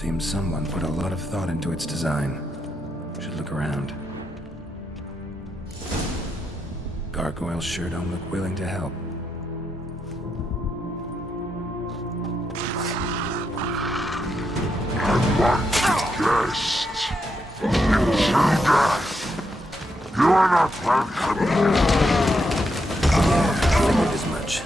Seems someone put a lot of thought into its design. Should look around. Gargoyles sure don't look willing to help. Guest. Intruder. You are not welcome. Figured as much.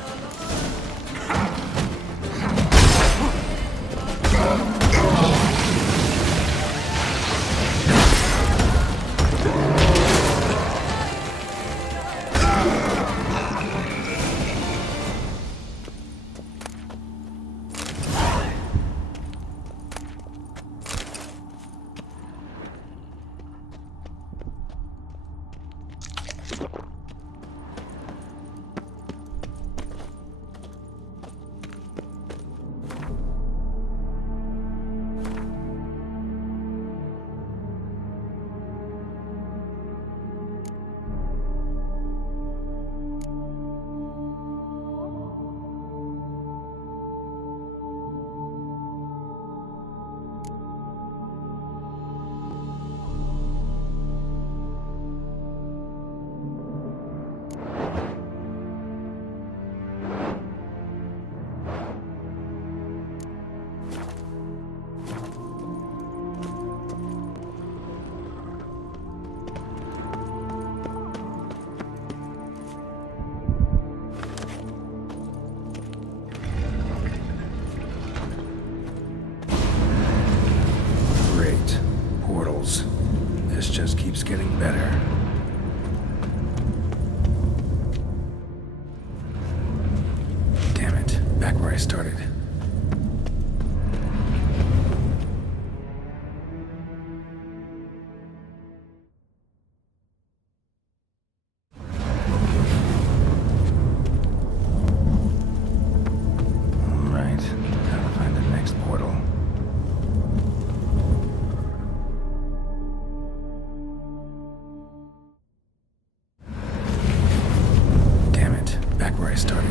Great. Portals. This just keeps getting better. Damn it. Back where I started. Alright. Gotta find the next portal. Damn it. Back where I started.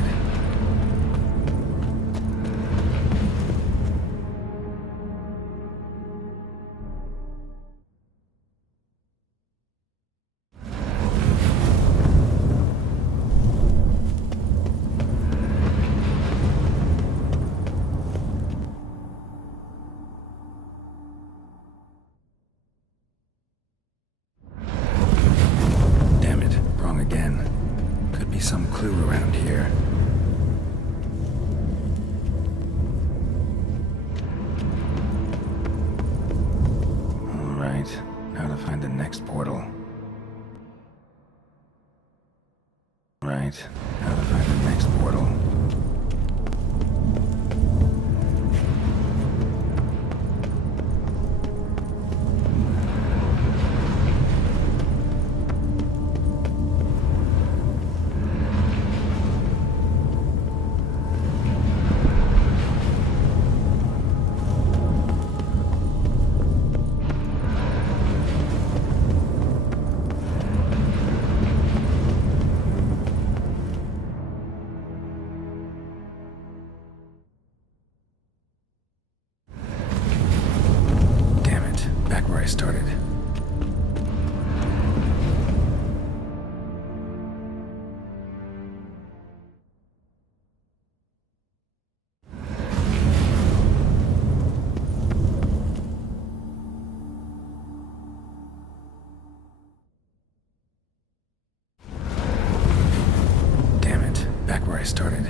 Damn it. Wrong again. Could be some clue around here. Alright. Now to find the next portal. Right. Now to find the next portal. Damn it. Back where I started. Damn it. Back where I started.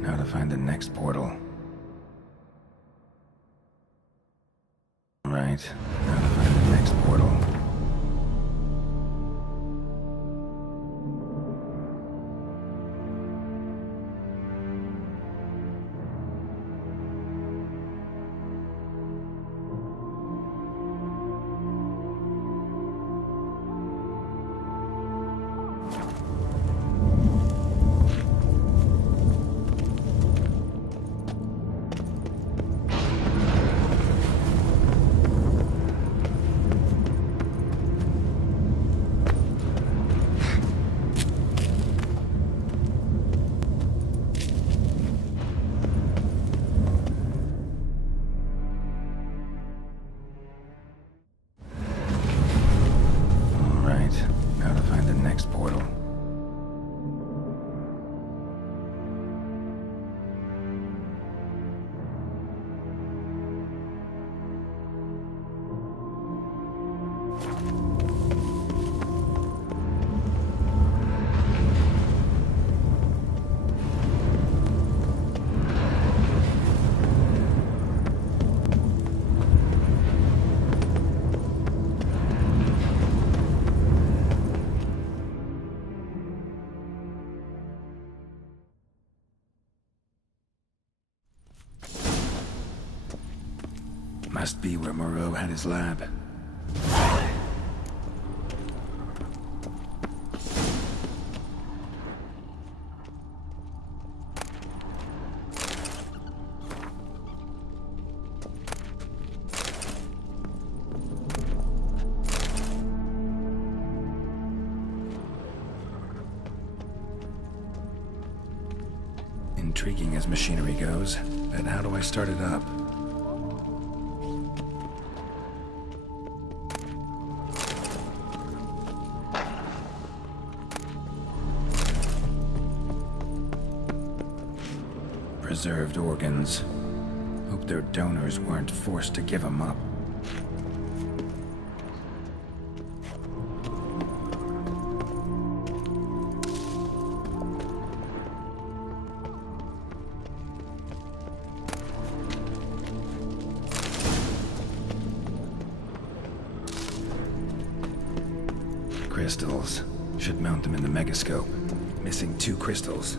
Now to find the next portal. Right. Must be where Moreau had his lab. Intriguing as machinery goes, but how do I start it up? Preserved organs. Hope their donors weren't forced to give them up. Crystals. Should mount them in the megascope. Missing 2 crystals.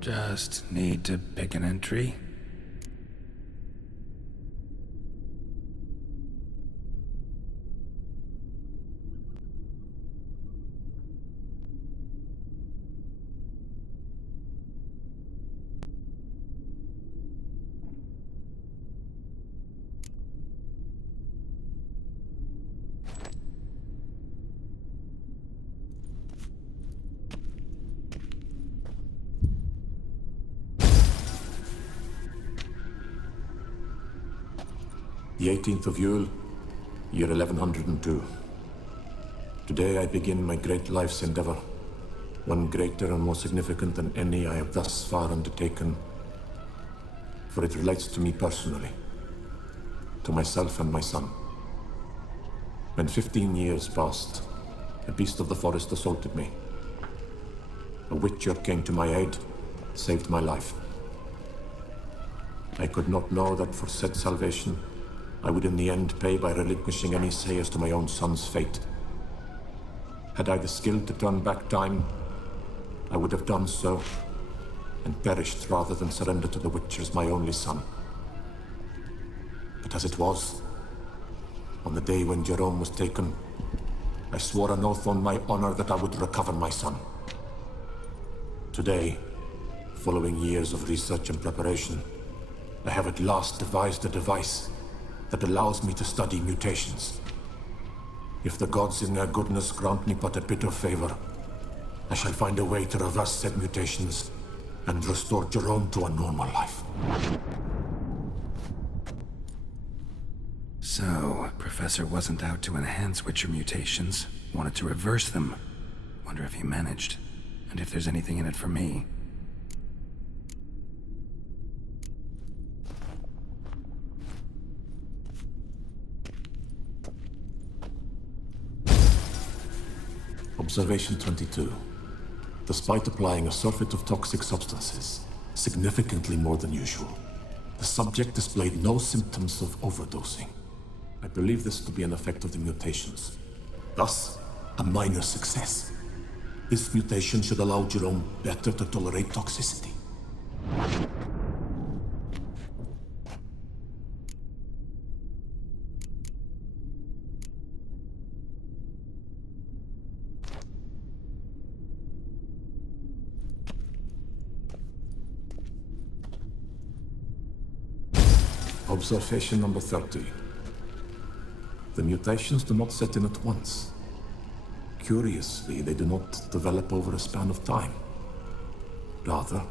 Just need to pick an entry. The 18th of Yule, year 1102. Today I begin my great life's endeavor, one greater and more significant than any I have thus far undertaken, for it relates to me personally, to myself and my son. When 15 years passed, a beast of the forest assaulted me. A witcher came to my aid, saved my life. I could not know that for said salvation, I would in the end pay by relinquishing any say as to my own son's fate. Had I the skill to turn back time, I would have done so, and perished rather than surrender to the Witchers my only son. But as it was, on the day when Jerome was taken, I swore an oath on my honor that I would recover my son. Today, following years of research and preparation, I have at last devised a device that allows me to study mutations. If the gods in their goodness grant me but a bit of favor, I shall find a way to reverse said mutations and restore Jerome to a normal life. So, Professor wasn't out to enhance Witcher mutations, wanted to reverse them. Wonder if he managed, and if there's anything in it for me. Observation 22. Despite applying a surfeit of toxic substances, significantly more than usual, the subject displayed no symptoms of overdosing. I believe this to be an effect of the mutations. Thus, a minor success. This mutation should allow Jerome better to tolerate toxicity. Observation number 30. The mutations do not set in at once. Curiously, they do not develop over a span of time. Rather,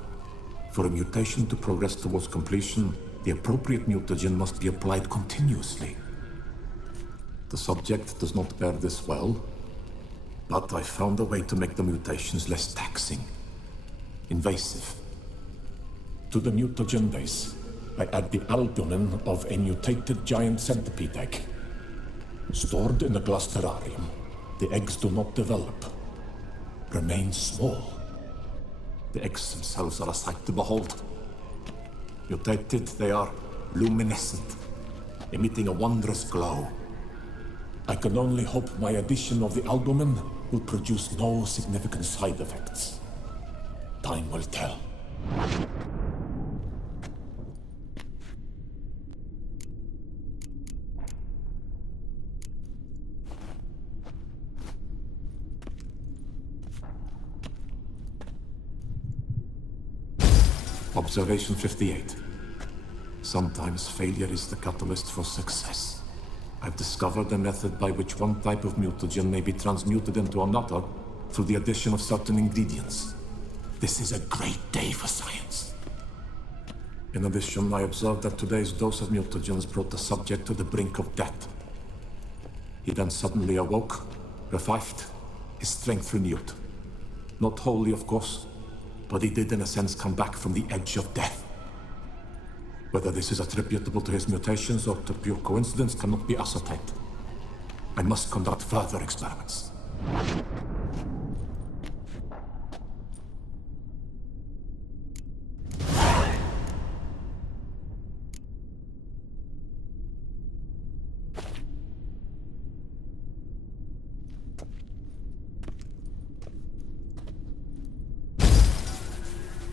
for a mutation to progress towards completion, the appropriate mutagen must be applied continuously. The subject does not bear this well, but I found a way to make the mutations less taxing, invasive. To the mutagen base, I add the albumin of a mutated giant centipede egg. Stored in a glass terrarium, the eggs do not develop. Remain small. The eggs themselves are a sight to behold. Mutated, they are luminescent, emitting a wondrous glow. I can only hope my addition of the albumin will produce no significant side effects. Time will tell. Observation 58. Sometimes failure is the catalyst for success. I've discovered a method by which one type of mutagen may be transmuted into another through the addition of certain ingredients. This is a great day for science. In addition, I observed that today's dose of mutagens brought the subject to the brink of death. He then suddenly awoke, revived, his strength renewed. Not wholly, of course, but he did in a sense come back from the edge of death. Whether this is attributable to his mutations or to pure coincidence cannot be ascertained. I must conduct further experiments.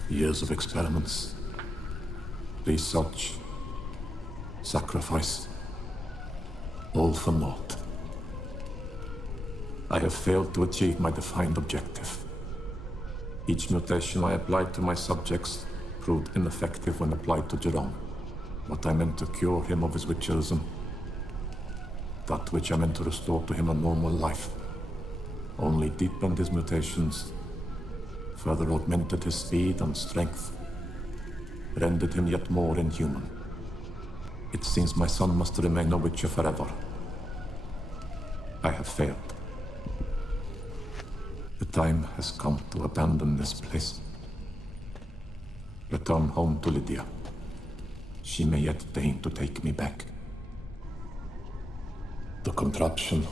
Years of experiments, research, sacrifice, all for naught. I have failed to achieve my defined objective. Each mutation I applied to my subjects proved ineffective when applied to Jerome. What I meant to cure him of his witcherism, that which I meant to restore to him a normal life, only deepened his mutations, further augmented his speed and strength, rendered him yet more inhuman. It seems my son must remain a witcher forever. I have failed. The time has come to abandon this place. Return home to Lydia. She may yet deign to take me back. The contraption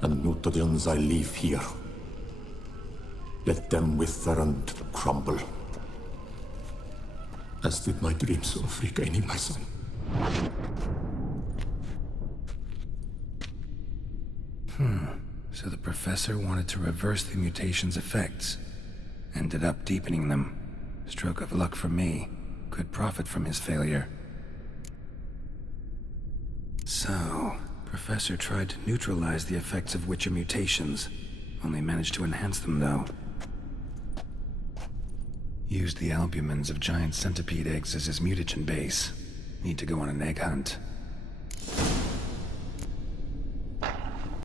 and mutagens I leave here. Let them wither and crumble. As did my dreams of regaining my son. So the professor wanted to reverse the mutation's effects. Ended up deepening them. Stroke of luck for me. Could profit from his failure. So, Professor tried to neutralize the effects of Witcher mutations. Only managed to enhance them, though. Used the albumins of giant centipede eggs as his mutagen base. Need to go on an egg hunt.